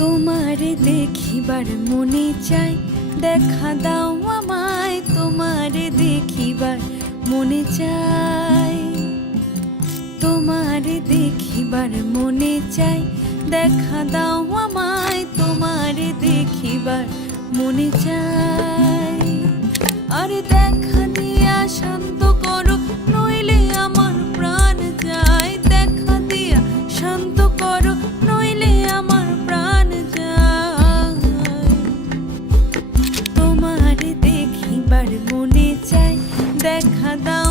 তোমারে দেখিবার মনে চাই, দেখা দাও আমায়। তোমারে দেখিবার মনে চাই, তোমারে দেখিবার মনে চাই, দেখা দাও আমায়। তোমারে দেখিবার মনে চাই। আরে দেখা দিয়া শান্ত করো, নইলে আমার প্রাণ যায়। দেখা দিয়া শান্ত করো, নইলে আমার প্রাণ যায়। তোমারে দেখিবার মনে চাই, দেখা দাও